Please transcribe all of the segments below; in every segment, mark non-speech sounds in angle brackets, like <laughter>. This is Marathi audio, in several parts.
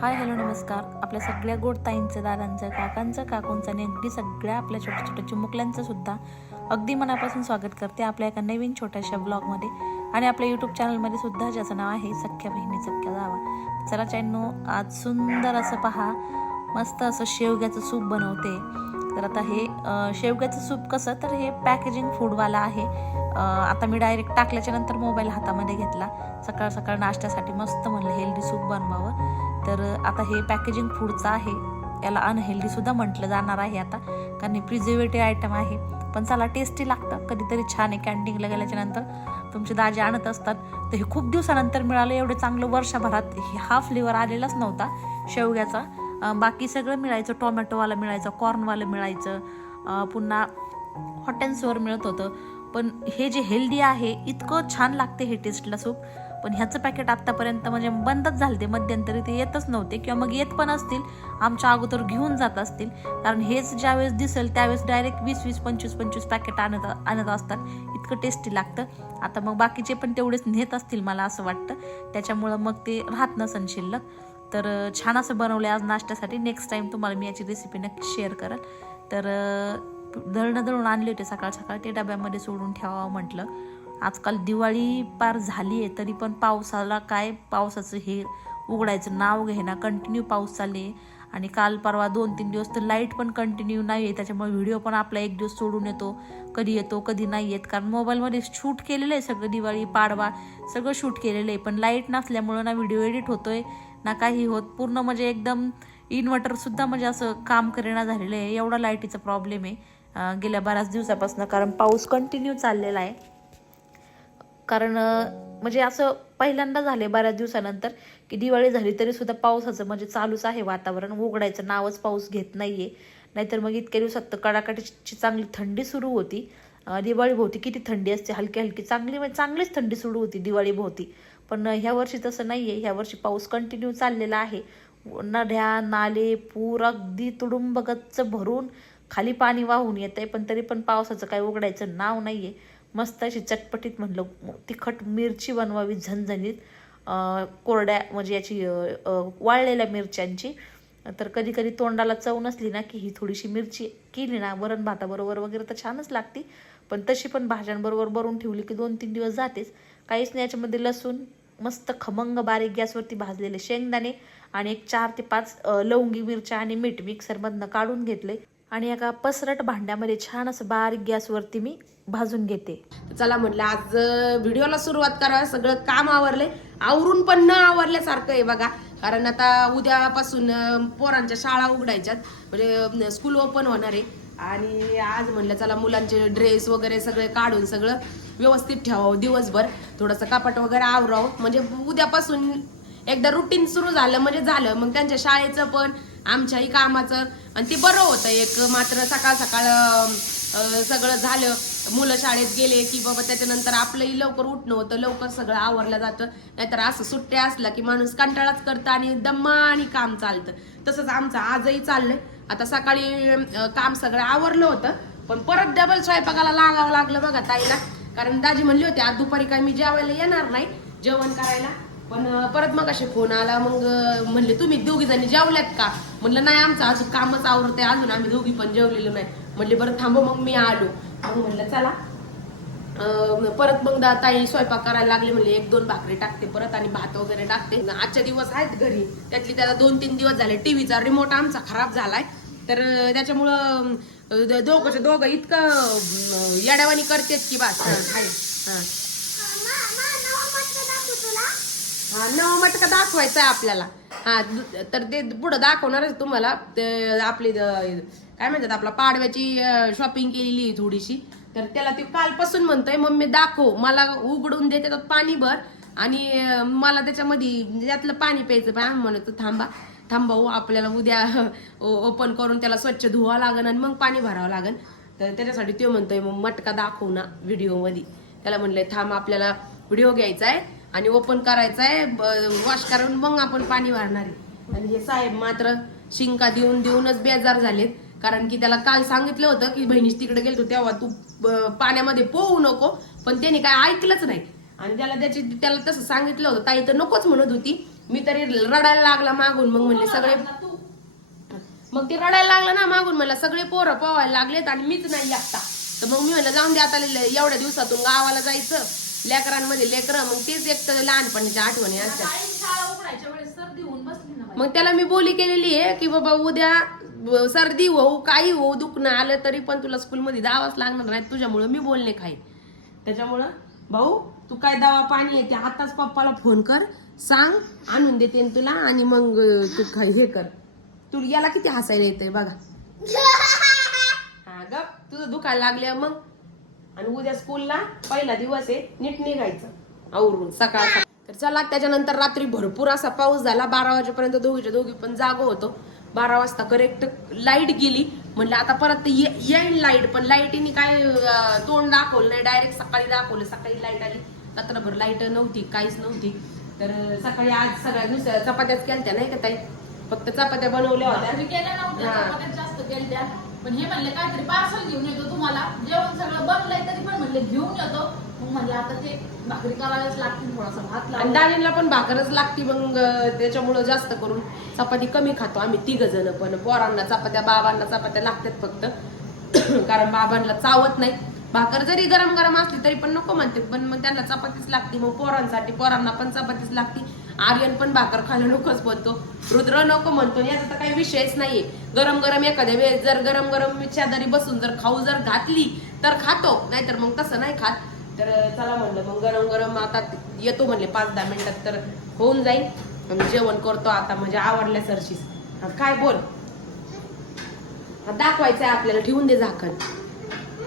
हाय हॅलो नमस्कार. आपल्या सगळ्या गोड ताईंचं दादांचं काकांचं काकूंचं आणि अगदी सगळ्या आपल्या छोट्या छोट्या चिमुकल्यांचं सुद्धा अगदी मनापासून स्वागत करते आपल्या एका नवीन छोट्याशा ब्लॉगमध्ये. आणि आपल्या यूट्यूब चॅनलमध्ये सुद्धा ज्याचं नाव आहे सख्या बहिणी सख्या जावा. चला चॅनो आज सुंदर असं पहा. मस्त असं शेवग्याचं सूप बनवते. तर आता हे शेवग्याचं सूप कसं तर हे पॅकेजिंग फूडवाला आहे. आता मी डायरेक्ट टाकल्याच्या नंतर मोबाईल हातामध्ये घेतला. सकाळ सकाळ नाश्त्यासाठी मस्त म्हणलं हेल्दी सूप बनवावं. तर आता हे पॅकेजिंग फूडचं आहे. याला अनहेल्दी सुद्धा म्हटलं जाणार आहे आता. कारण हे प्रिझर्वेटिव्ह आयटम आहे. पण चला टेस्टी लागतं. कधीतरी छान आहे कॅन्टीनला गेल्याच्यानंतर. तुमचे दाजी आणत असतात. तर हे खूप दिवसानंतर मिळालं. एवढं चांगलं वर्षभरात हे हा फ्लेवर आलेलाच नव्हता. शेवग्याचा. बाकी सगळं मिळायचं. टोमॅटोवाला मिळायचं. कॉर्नवालं मिळायचं. पुन्हा हॉटेल्सवर मिळत होतं. पण हे जे हेल्दी आहे इतकं छान लागते हे टेस्टला सूप पण ह्याचं पॅकेट आत्तापर्यंत म्हणजे बंदच झालं ते मध्यंतरी ते येतच नव्हते किंवा मग येत पण असतील. आमच्या अगोदर घेऊन जात असतील. कारण हेच ज्यावेळेस दिसेल त्यावेळेस डायरेक्ट वीस वीस पंचवीस पंचवीस पॅकेट आणत आणत असतात. इतकं टेस्टी लागतं. आता मग बाकीचे पण तेवढेच नेत असतील मला असं वाटतं. त्याच्यामुळं मग ते राहत नसन शिल्लक. तर छान असं बनवलं आज नाश्त्यासाठी. नेक्स्ट टाईम तुम्हाला मी याची रेसिपी नक्की शेअर करेल. तर दळणं दळून आणले होते सकाळ सकाळ ते डब्यामध्ये सोडून ठेवावं म्हटलं. आजकाल दिवाळी पार झाली आहे तरी पण पावसाला काय पावसाचं हे उघडायचं नाव घेना कंटिन्यू पाऊस चालले आणि काल परवा दोन तीन दिवस तर लाइट पण कंटिन्यू नाही आहे त्याच्यामुळे व्हिडिओ पण आपला एक दिवस सोडून येतो. कधी येतो कधी नाही येत. कारण मोबाईलमध्ये शूट केलेलं आहे सगळं दिवाळी पाडवा सगळं शूट केलेलं आहे. पण लाइट नसल्यामुळं ना व्हिडिओ एडिट होतोय ना काही होत. पूर्ण म्हणजे एकदम इन्व्हर्टरसुद्धा म्हणजे असं काम करेना झालेलं आहे. एवढा लाईटीचा प्रॉब्लेम आहे. गेल्या बऱ्याच दिवसापासून. कारण पाऊस कंटिन्यू चाललेला आहे. कारण म्हणजे असं पहिल्यांदा झाले बऱ्याच दिवसानंतर की दिवाळी झाली तरी सुद्धा पावसाचं म्हणजे चालूच आहे वातावरण. उघडायचं नावच पाऊस घेत नाहीये. नाहीतर मग इतक्या दिवसात तर कडाकटीची चांगली थंडी सुरू होती. दिवाळीभोवती दिवाळी भोवती किती थंडी असते हलकी हलकी चांगली म्हणजे चांगलीच थंडी सुरू होती दिवाळी भोवती. पण ह्या वर्षी तसं नाही आहे ह्या वर्षी पाऊस कंटिन्यू चाललेला आहे. नद्या नाले पूर अगदी तुडुंब भरून खाली पाणी वाहून येत आहे पण तरी पण पावसाचं काही उघडायचं नाव नाही आहे मस्त अशी चटपटीत म्हणलं तिखट मिरची बनवावी झणझणीत. कोरड्या म्हणजे याची वाळलेल्या मिरच्यांची. तर कधी कधी तोंडाला चव नसली ना की ही थोडीशी मिरची केली ना वरण भाताबरोबर वगैरे तर छानच लागते. पण तशी पण भाज्यांबरोबर भरून ठेवली की दोन तीन दिवस जातेच. काहीच नाही याच्यामध्ये लसूण मस्त खमंग बारीक गॅसवरती भाजलेले शेंगदाणे आणि एक चार ते पाच लवंगी मिरच्या आणि मीठ मिक्सरमधनं काढून घेतले. आणि एका पसरट भांड्यामध्ये छान असं बारीक गॅसवरती मी भाजून घेते. चला म्हटलं आज व्हिडिओला सुरुवात करा सगळं काम आवरले आवरून पण न आवरल्यासारखं आहे बघा. कारण आता उद्यापासून पोरांच्या शाळा उघडायच्यात. म्हणजे स्कूल ओपन होणार आहे. आणि आज म्हणलं चला मुलांचे ड्रेस वगैरे सगळे काढून सगळं व्यवस्थित ठेवावं दिवसभर. थोडंसं कपाट वगैरे आवरावं. म्हणजे उद्यापासून एकदा रुटीन सुरू झालं म्हणजे झालं. मग त्यांच्या शाळेचं पण आमच्याही कामाचं. आणि ते बरं होतं एक मात्र सकाळ सकाळ सगळं झालं. मुलं शाळेत गेले की बाबा त्याच्यानंतर आपलंही लवकर उठणं होतं लवकर सगळं आवरलं जातं. नाहीतर असं सुट्ट्या असला की माणूस कंटाळाच करतं आणि दम्मा आणि काम चालतं. तसंच आमचं आजही चाललंय. आता सकाळी काम सगळं आवरलं होतं पण परत डबल स्वयंपाकाला लागावं लागलं बघा ताईला. कारण दाजी म्हणली होती आज दुपारी काय मी जेवायला येणार नाही जेवण करायला. पण परत मग असे फोन आला मग म्हणले तुम्ही दोघी जणी जेवल्यात का? म्हणलं नाही आमचं अजून कामच आवरते अजून आम्ही दोघी पण जेवलेलो नाही. म्हणले बरं थांब मग मी आलो. मग म्हणलं चला. परत मग दा- ताई स्वयंपाक करायला लागले म्हणजे एक दोन भाकरी टाकते परत आणि भात वगैरे टाकते. आजच्या दिवस आहेत घरी त्यातली त्याला दोन तीन दिवस झाले. टीव्हीचा रिमोट आमचा खराब झालाय. तर त्याच्यामुळं अं, दोघंच्या दोघं इतकं अं, येड्यावानी करतेत की बस. हा, हा. हा नवा मटका दाखवायचा आहे आपल्याला. हा दु- तर ते पुढं दाखवणारच तुम्हाला. ते आपली द- काय म्हणतात आपला पाडव्याची शॉपिंग केलेली आहे थोडीशी. तर त्याला ते कालपासून म्हणतोय मम्मी दाखव. मला उघडून दे त्याच्यात पाणी भर. आणि अं, मला त्याच्यामध्ये त्यातलं पाणी प्यायचं पाय म्हणत म्हणतो थांबा थांबा हो आपल्याला उद्या ओपन करून त्याला स्वच्छ धुवा लागन आणि मग पाणी भरावं लागन. तर त्याच्यासाठी तो म्हणतोय मग मटका दाखव ना व्हिडिओमध्ये त्याला म्हणलंय थांब आपल्याला व्हिडिओ घ्यायचा आहे. आणि ओपन करायचा आहे वॉश करून मग आपण पाणी भरणार आहे. आणि हे साहेब मात्र शिंका देऊन देऊनच बेजार झालेत. कारण की त्याला काल सांगितलं होतं की बहिणीच तिकडे गेलतो तेव्हा तू पाण्यामध्ये पोहू नको. पण त्याने काय ऐकलंच नाही. आणि त्याला त्याची त्याला तसं सांगितलं होतं ताई तर नकोच म्हणत होती. मी तरी रडायला लागला मागून. मग म्हणले सगळे मग ते रडायला लागलं ना मागून. मला सगळे पोरं पोवायला लागलेत आणि मीच नाही एकटा तर मग मी म्हणलं जाऊन दे आता एवढ्या दिवसातून गावाला जायचं. लेकरांमध्ये लेकरं मग तेच एक तर लहानपणीच्या आठवणी असतात. आई शाळा उघडायच्या वेळेस सर्दी होऊन बसली ना बाई. मग त्याला मी बोली केलेली आहे की बाबा उद्या सर्दी होऊ काही होऊ दुखणं आलं तरी पण तुला स्कूलमध्ये जावंच लागणार नाही तुझ्यामुळं मी बोलणे खाईन. त्याच्यामुळं भाऊ तू काय दवा पाणी येते आताच पप्पाला फोन कर सांग आणून देते न तुला आणि मग तू काय हे कर. तू याला किती हसायला येतंय बघा. <laughs> हा ग तुझं दुखायला लागल्या मग. आणि उद्या स्कूलला पहिला दिवस आहे नीट निघायचं आवरून सकाळ. तर चला त्याच्यानंतर रात्री भरपूर असा पाऊस झाला. बारा वाजेपर्यंत दोघीच्या दोघी पण जागो होतो. बारा वाजता करेक्ट लाइट गेली. म्हणलं आता परत ये- येईल लाइट पण लाईटीने काय तोंड दाखवलं नाही. डायरेक्ट सकाळी दाखवलं. सकाळी लाइट आली. रात्रभर लाइट नव्हती काहीच नव्हती. तर सकाळी आज सगळ्या चपात्याच केलत्या नाही का ताई? फक्त चपात्या बनवल्या होत्या. पण हे म्हणले काहीतरी पार्सल घेऊन येतो तुम्हाला. जेवण सगळं बनलंय तरी पण म्हणले घेऊन येतो. मग म्हणलं आता ते भाकरी करायलाच लागतील थोडासा भात आणि लावून दाजींना पण भाकरच लागती मग अं, त्याच्यामुळं जास्त करून. चपाती कमी खातो आम्ही तिघ जण पण. पोरांना चपात्या बाबांना चपात्या लागतात फक्त. <clears throat> कारण बाबांना चावत नाही. भाकर जरी गरम गरम असली तरी पण नको म्हणते पण मग त्यांना चपातीच लागते. मग पोरांसाठी पोरांना पण चपातीच लागती. आर्यन पण भाकर खायला नकोच म्हणतो रुद्र नको म्हणतो याचा तर काही विषयच नाहीये. गरम गरम एखाद्या वेळेस जर गरम गरम मी शेजारी बसून जर खाऊ जर घातली तर खातो. नाहीतर मग तसं नाही खात. तर चला म्हणलं मग गरम गरम आता येतो म्हणले पाच दहा मिनिटात तर होऊन जाईल. आणि जेवण करतो आता म्हणजे आवडल्या सरशीस. काय बोल? दाखवायचं आहे आपल्याला ठेवून दे झाकण.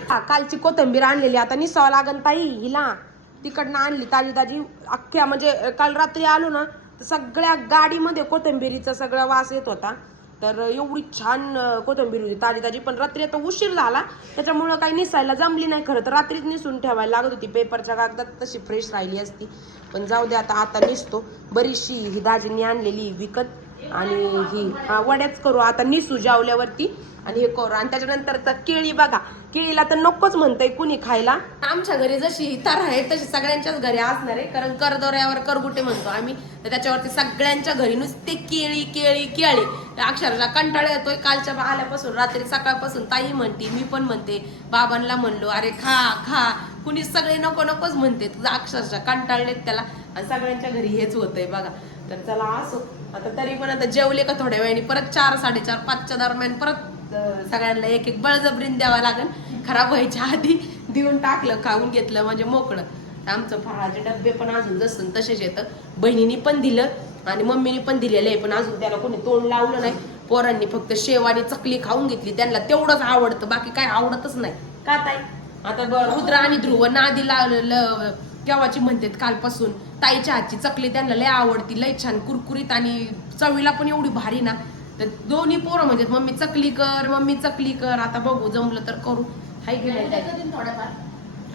हा कालची कोथंबीर आणलेली आता निसावं लागन ताई हिला. तिकडनं आणली. ताजी ताजी अख्ख्या म्हणजे काल रात्री आलो ना तर सगळ्या गाडीमध्ये कोथंबिरीचा सगळा वास येत होता. तर एवढी छान अं, कोथंबीर होती. ताजी ताजी पण रात्री आता उशीर झाला. त्याच्यामुळं काही निसायला जमली नाही खरं तर. रात्रीच निसून ठेवायला लागत होती. पेपरच्या कागदात तशी फ्रेश राहिली असती. पण जाऊ दे आता आता निसतो. बरीचशी ही दाजींनी आणलेली विकत आणि ही हा, वड्याच करू. आता निसू जेवल्यावरती. आणि हे करू. आणि त्याच्यानंतर तर केळी बघा. केळीला तर नकोच म्हणतंय कुणी खायला. आमच्या घरी जशी तर आहे तशी सगळ्यांच्याच घरी असणार आहे. कारण करदोऱ्यावर करगुटे म्हणतो आम्ही. तर त्याच्यावरती सगळ्यांच्या घरी नुसते केळी केळी केळी. अक्षरशः कंटाळा येतोय. कालच्या आल्यापासून रात्री सकाळपासून ताई म्हणते मी पण म्हणते बाबांना म्हणलो अरे खा खा. कुणी सगळे नको नकोच म्हणते. अक्षरशः कंटाळलेत त्याला. आणि सगळ्यांच्या घरी हेच होतंय बघा. तर चला असो. आता तरी पण आता जेवले का थोड्या वेळाने? परत चार साडेचार पाचच्या दरम्यान परत सगळ्यांना एक एक बळजबरीन द्यावा लागेल. खराब व्हायच्या आधी देऊन टाकलं खाऊन घेतलं म्हणजे मोकळं. आमचं फळाचे डबे पण अजून जसं तसेच येतं. बहिणीने पण दिलं आणि मम्मीने पण दिलेलं आहे पण अजून त्याला कोणी तोंड लावलं नाही. पोरांनी फक्त शेव आणि चकली खाऊन घेतली. त्यांना तेवढंच आवडतं बाकी काय आवडतच नाही. का ताई? आता रुद्र आणि ध्रुव नादी लावलं केव्हाची म्हणतात कालपासून. ताईच्या हातची चकली त्यांना लय आवडती लय छान. कुरकुरीत आणि चवीला पण एवढी भारी ना. तर दोन्ही पोरं म्हणतात मम्मी चकली कर मम्मी चकली कर आता बघू जमलं तर करू. हाय की नाही?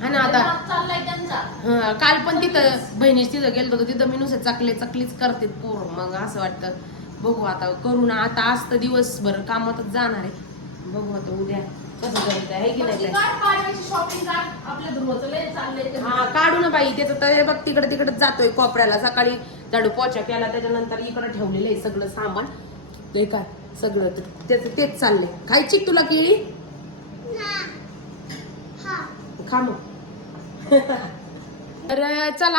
हा ना आता हं, काल पण तिथं बहिणीच तिथं गेलो होतो तिथं मी नुसते चकले चकलीच करते पोर. मग असं वाटतं बघू आता करू ना आता आज तर दिवसभर कामातच जाणार आहे. बघू आता उद्या. हा काढू ना बाई त्याचं तर बघ तिकडे तिकडे जातोय कोपऱ्याला. सकाळी झाडू पोचा केला त्याच्यानंतर इकडे ठेवलेलं आहे सगळं सामान. ते काय सगळं त्याचं तेच चाललंय. खायची तुला केळी? खा मग. <laughs> तर चला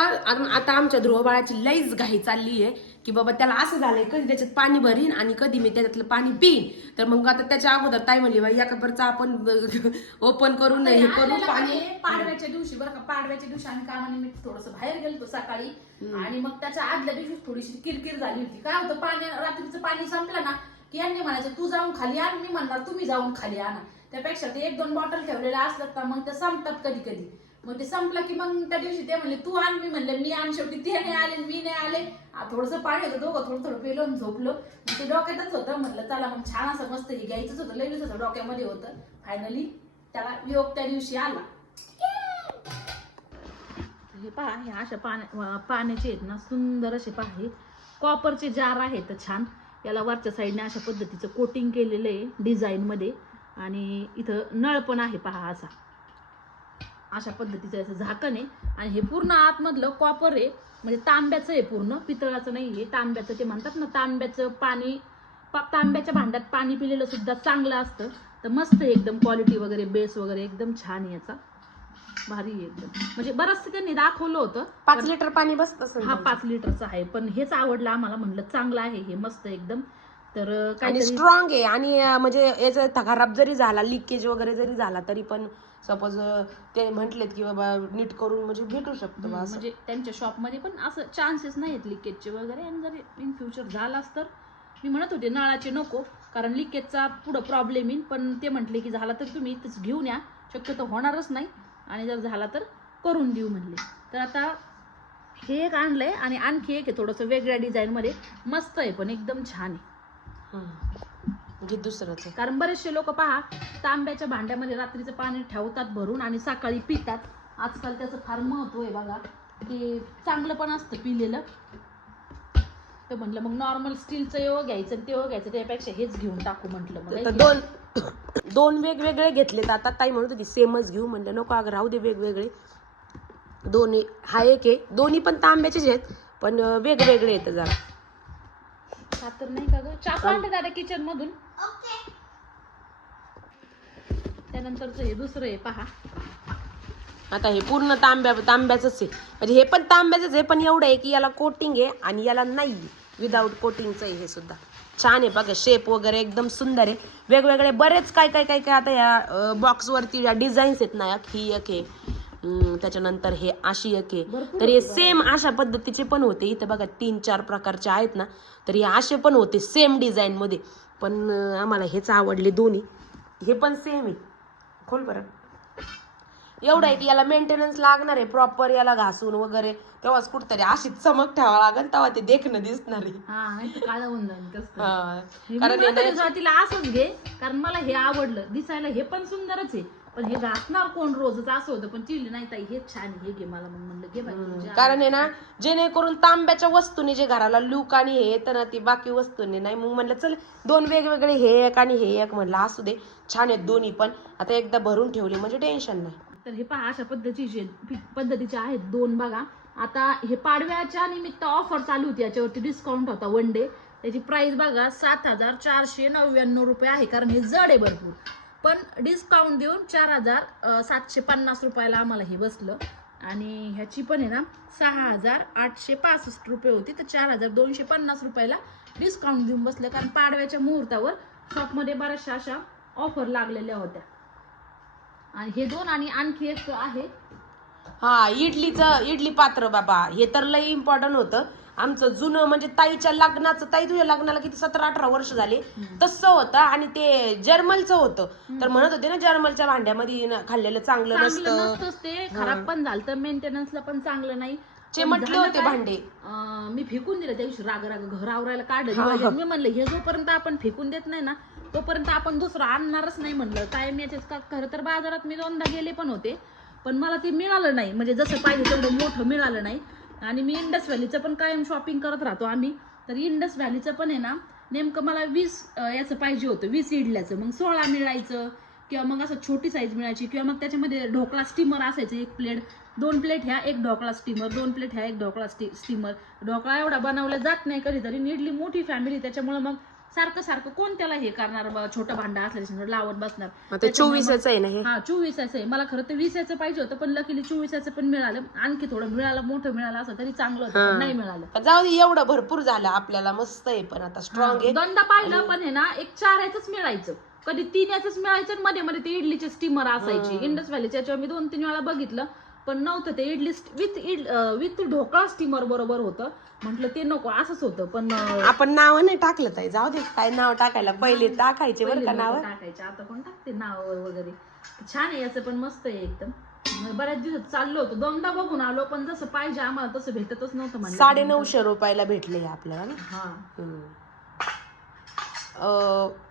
आता आमच्या ध्रुव बाळाची लईच घाई चालली आहे की बाबा त्याला असं झालंय कधी त्याच्यात पाणी भरीन आणि कधी मी त्याच्यातलं पाणी पिईन. तर मग आता त्याच्या अगोदर ताई म्हणली बाई एका परचा आपण <laughs> ओपन करून हे करू आणलेलं पाणी पाडव्याच्या दिवशी बरं का पाडव्याच्या दिवशी आम्ही कामानिमित्त थोडस बाहेर गेलतो सकाळी आणि मग त्याच्या आदल्या दिवशी थोडीशी किरकिर झाली होती. काय होतं पाणी रात्रीचं पाणी संपलं ना की यांनी म्हणायचं तू जाऊन खाली आण. मी म्हणणार तुम्ही जाऊन खाली आणा. त्यापेक्षा ते एक दोन बॉटल ठेवलेल्या असतात का मग ते संपतात कधी कधी मग ते संपलं की मग त्या दिवशी ते म्हणले तू आण. मी म्हणले मी आण शेवटी ते नाही आले मी नाही आले. थोडस पाणी होतं दोघं थोडं थोडं पेलो आणि झोपलो. ते डोक्यातच होतं म्हटलं चला मग छान असं मस्त हे घ्यायचंच होतं लईच होतं डोक्यामध्ये होतं. फायनली त्याला योग त्या दिवशी आला. हे पहा हे अशा पाण्या पाण्याचे आहेत ना सुंदर असे पहा हे. कॉपरचे जार आहेत छान. याला वरच्या साईडने अशा पद्धतीचं कोटिंग केलेलं आहे डिझाईनमध्ये आणि इथं नळ पण आहे पहा असा. अशा पद्धतीचं याचं झाकण आहे. आणि हे पूर्ण आतमधलं कॉपर आहे. म्हणजे तांब्याचं आहे पूर्ण. पितळाचं नाही आहे तांब्याचं ते म्हणतात ना तांब्याचं पाणी पा- तांब्याच्या भांड्यात पाणी पिलेलं सुद्धा चांगलं असतं. तर मस्त आहे एकदम क्वालिटी वगैरे बेस वगैरे एकदम छान आहे याचा. भारी आहे एकदम. म्हणजे बरंचसं त्यांनी दाखवलं होतं. पाच लिटर पाणी बसत असेल हा पाच लिटरचा आहे. पण हेच आवडलं आम्हाला. म्हणलं चांगलं आहे. हे मस्त एकदम. तर काहीतरी स्ट्रॉंग आहे. आणि म्हणजे याचा खराब जरी झाला लिकेज वगैरे जरी झाला तरी पण सपोज ते म्हटलेत की बाबा नीट करून म्हणजे भेटू शकतो. म्हणजे त्यांच्या शॉपमध्ये पण असं चान्सेस नाही आहेत लिकेजचे वगैरे. आणि जर इन फ्युचर झालाच तर मी म्हणत होते नळाचे नको. कारण लिकेजचा पुढं प्रॉब्लेम येईल पण ते म्हटले की झाला तर तुम्ही इथंच घेऊन या. शक्यतो होणारच नाही. आणि जर झाला तर करून देऊ म्हणले. तर आता हे एक आणलंय. आणि आणखी एक आहे थोडंसं वेगळ्या डिझाईनमध्ये मस्त आहे पण एकदम छान आहे. म्हणजे दुसरंच आहे. कारण बरेचसे लोक पहा तांब्याच्या भांड्यामध्ये रात्रीचं पाणी ठेवतात भरून आणि सकाळी पितात. आजकाल त्याचं फार महत्त्व आहे बघा. ते चांगलं पण असतं पिलेलं. तर म्हटलं मग नॉर्मल स्टीलचं येऊ घ्यायचं आणि तेव्हा घ्यायचं. त्यापेक्षा हेच घेऊन टाकू म्हटलं मग तर दोन दोन वेगवेगळे घेतलेत. आता ताई म्हणत होती सेमच घेऊ. म्हणलं नको अगं राहू दे वेगवेगळे. दोन्ही हा एक आहे. दोन्ही पण तांब्याचेच आहेत पण अं, वेगवेगळे आहेत जरा. तर नाही का ग? चाकू आणले दादा किचन मधून. त्यानंतरचं हे दुसरं आहे पहा. आता हे पूर्ण तांब्या तांब्याचंच आहे. म्हणजे हे पण तांब्याचंच आहे पण एवढं आहे की याला कोटिंग आहे आणि याला नाही. विदाऊट कोटिंगचं आहे हे सुद्धा. छान आहे बघा शेप वगैरे एकदम सुंदर आहे. वेगवेगळे बरेच काय काय काय काय आता या बॉक्सवरती या डिझाईन्स आहेत ना ही एक आहे. त्याच्यानंतर हे अशी एक आहे. तर हे सेम अशा पद्धतीचे पण होते. इथं बघा तीन चार प्रकारचे आहेत ना. तर हे असे पण होते सेम डिझाईनमध्ये पण आम्हाला हेच आवडले दोन्ही. हे पण सेम आहे. खोल बरं. एवढं आहे की याला मेंटेनन्स लागणार आहे. प्रॉपर याला घासून वगैरे तेव्हाच कुठतरी अशी चमक ठेवा लागेल तेव्हा ते देखणं दिसणार आहे. कारण तिला असंच घे कारण मला हे आवडलं. दिसायला हे पण सुंदरच आहे. पण हे घासणार कोण? रोजच असं होतं पण चिली नाही ताई हेच छान हे घे मला मग म्हणलं घे बाई कारण आहे ना जेणेकरून तांब्याच्या वस्तूने जे घराला लुक आणि हे येतं ना ती बाकी वस्तूंनी नाही. मग म्हणलं चल दोन वेगवेगळे हे एक आणि हे एक. म्हणलं असू दे छान आहेत दोन्ही पण आता एकदा भरून ठेवली म्हणजे टेन्शन नाही. तर हे पहा अशा पद्धतीचे पद्धतीचे आहेत दोन बघा. आता हे पाडव्याच्या निमित्त ऑफर चालू होती याच्यावरती डिस्काउंट होता वन डे त्याची प्राइस बघा सात हजार चारशे नव्याण्णव रुपये आहे कारण हे जड आहे भरपूर. पण डिस्काउंट देऊन चार हजार सातशे पन्नास रुपयाला आम्हाला हे बसलं. आणि ह्याची पण आहे ना सहा हजार आठशे पासष्ट रुपये होती. तर चार हजार दोनशे पन्नास रुपयाला डिस्काउंट देऊन बसलं. कारण पाडव्याच्या मुहूर्तावर शॉपमध्ये बऱ्याचशा अशा ऑफर लागलेल्या होत्या. आणि हे दोन आणि आणखी एक आहे. हा इडलीचं इडली पात्र बाबा. हे तर लई इम्पॉर्टंट होतं. आमचं जुनं म्हणजे ताईच्या लग्नाचं ताई तुझ्या लग्नाला किती सतरा अठरा वर्ष झाले. तसं होतं आणि ते जर्मलचं होतं. तर म्हणत होते ना जर्मलच्या भांड्यामध्ये न- खाल्लेलं चांगलं चांगलं नसतं. नसतंच ते खराब पण झालं तर मेंटेनन्सला पण चांगलं नाही. चे पण म्हटले झालं होते काय? भांडे. अं, मी फेकून दिलं त्या दिवशी राग राग घर आवरायला काढलं. दिवाळीत. मी म्हणलं हे जोपर्यंत आपण फेकून देत नाही ना तोपर्यंत आपण दुसरं आणणारच नाही म्हणलं. काय मी याच्यात का खरं तर बाजारात मी दोनदा गेले पण होते. पण मला ते मिळालं नाही. म्हणजे जसं पाहिजे तेवढं मोठं मिळालं नाही. आणि मी इंडस व्हॅलीचं पण कायम शॉपिंग करत राहतो आम्ही. तर इंडस व्हॅलीचं पण आहे ना नेमकं मला वीस याचं पाहिजे होतं वीस इडल्याचं मग सोळा मिळायचं किंवा मग असं छोटी साईज मिळायची किंवा मग त्याच्यामध्ये ढोकळा स्टीमर असायचं एक प्लेट दोन प्लेट ह्या एक ढोकळा स्टीमर दोन प्लेट ह्या एक ढोकळा स्टी स्टीमर ढोकळा एवढा बनवला जात नाही कधीतरी नीडली मोठी फॅमिली त्याच्यामुळं मग सारखं सारखं कोण त्याला हे करणार बा, छोटं भांडा असल्याच्या लावत बसणार. मग चोवीसच आहे ना हे? हा चोवीसाचं आहे. मला खरं तर वीसाचं पाहिजे होतं पण लकीली चोवीसाचं पण मिळालं. आणखी थोडं मिळालं मोठं मिळालं असं तरी चांगलं होतं पण नाही मिळालं. पण जाऊ दे एवढं भरपूर झालं आपल्याला मस्त आहे पण आता स्ट्रॉंग आहे. दोनदा पाहिलं पण हे ना एक चार याच मिळायचं. कधी तीन याच मिळायचं आणि मध्ये मध्ये ते इडलीचे स्टीमर असायची. इंडस व्हॅलीच्या याच्यावर मी दोन तीन वेळा बघितलं. पण नव्हतं ते इडली विथ इड विथ ढोकळा स्टीमर बरोबर होतं. म्हटलं ते नको असंच होतं पण आपण नाव नाही टाकलं ताई जाऊ दे काय नाव टाकायला पहिले टाकायचे बरं का नाव. टाकायचे आता कोण टाकते नाव वगैरे? छान आहे याचं पण मस्त आहे एकदम. बऱ्याच दिवस चाललो होतो दोनदा बघून आलो पण जसं पाहिजे आम्हाला तसं भेटतच नव्हतं म्हणजे साडे नऊशे रुपयाला भेटले आपल्याला हा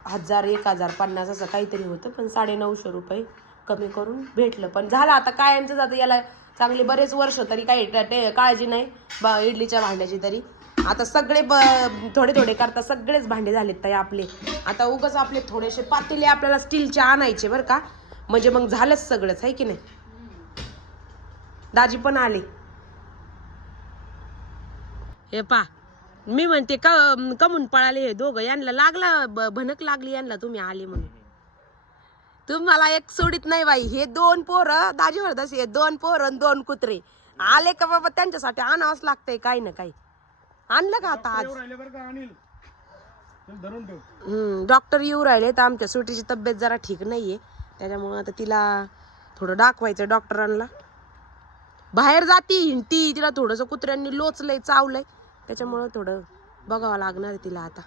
हजार एक हजार पन्नास असं काहीतरी होतं पण साडे नऊशे रुपये. कमी करून भेटलं. पण झालं आता कायमचं जातं याला चांगले बरेच वर्ष तरी काही ते- काळजी नाही बा इडलीच्या भांड्याची तरी. आता सगळे ब- थोडे थोडे करता सगळेच भांडे झालेत ताई आपले. आता उगाच आपले थोडेसे पातेले आपल्याला स्टीलचे आणायचे बरं का. म्हणजे मग झालंच सगळंच आहे की नाही? दाजी पण आले. हे पा मी म्हणते का कमून पळाले हे दोघं. यांना लागला ब- भनक लागली यांना तुम्ही आले म्हणून. तुम्हाला एक सोडित नाही बाई. हे दोन पोरं दाजी म्हणत हे दोन पोरं आणि दोन कुत्रे. आले का बाबा त्यांच्यासाठी आणावंच लागतंय काही ना काही. आणलं का आता आज? राहिले बरं का अनिल? चल धरून ठेव. हम्म, डॉक्टर येऊ राहिले तर आमच्या. सुटीची तब्येत जरा ठीक नाहीये. त्याच्यामुळं आता तिला थोडं दाखवायचं डॉक्टरांना. बाहेर जाती हिंडती तिला थोडंसं कुत्र्यांनी लोचलंय चावलंय. त्याच्यामुळं थोडं बघावं लागणार आहे तिला आता.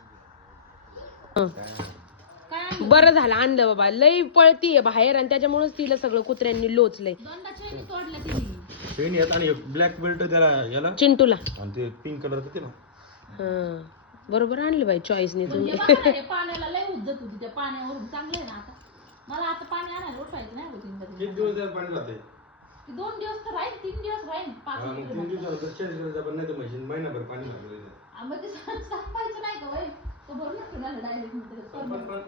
बरं झालं आणलं बाबा. लई पळतीये बाहेर आणि त्याच्यामुळेच तिला सगळं कुत्र्यांनी लोचलंय. चेन येत आणि ब्लॅक बेल्ट त्याला याला. चिंटूला. आणि ते पिंक कलरचं ते ना हं. बरोबर आणलं बाई चॉईसने तुम्ही. हे पाण्याला लय उज्जत होती. त्या पाण्यावरून चांगलं आहे ना आता. मला आता पाणी आणायला उठवायचं नाही होती मध्ये किती दिवस पाणी राहते ती दोन दिवस तर राहील तीन दिवस राहील पाच मग तीन दिवसानंतर चेंज करायचं पण नाही तर मशीन महिनाभर पाणी लागलं मग ते नाही का वय तो भरून डायरेक्ट पण पण.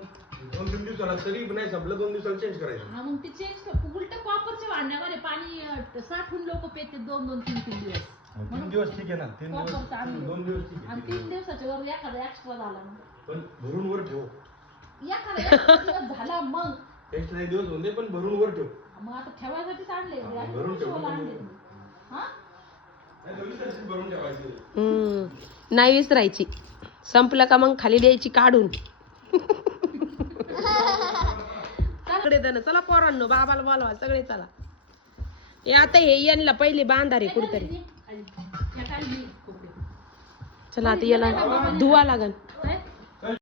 दोन तीन दिवसाला तरी पण नाही संपलं दोन दिवसाला चेंज करायचं. हा मग ते चेंज उलट कॉपरच्या भांड्यामध्ये पाणी अं, साठवून लोक पेते दोन दोन तीन तीन दिवस. तीन दिवस ठीक आहे ना तीन दिवस कॉपरचं आणलं. दोन दिवस ठीक आणि आहे तीन दिवसाच्या वर एखादा एक्स्ट्रा झाला मग. पण भरून वर ठेव. एखादा extra दिवस झाला मग. एक नाही दिवस होते पण भरून वर ठेव. मग आता ठेवायसाठीच आणले. हा, भरून ठेव. आणले. हा? नाही तर विसरशील भरून ठेवायचं. हम्म. नाही विसरायची. संपलं का मग खाली द्यायची काढून. सगळे जण चला पोरांनो बाबाला बोलवा सगळे चला. हे आता हे यांना पहिले बांधारे कुठतरी. चला आता याला धुवा लागन.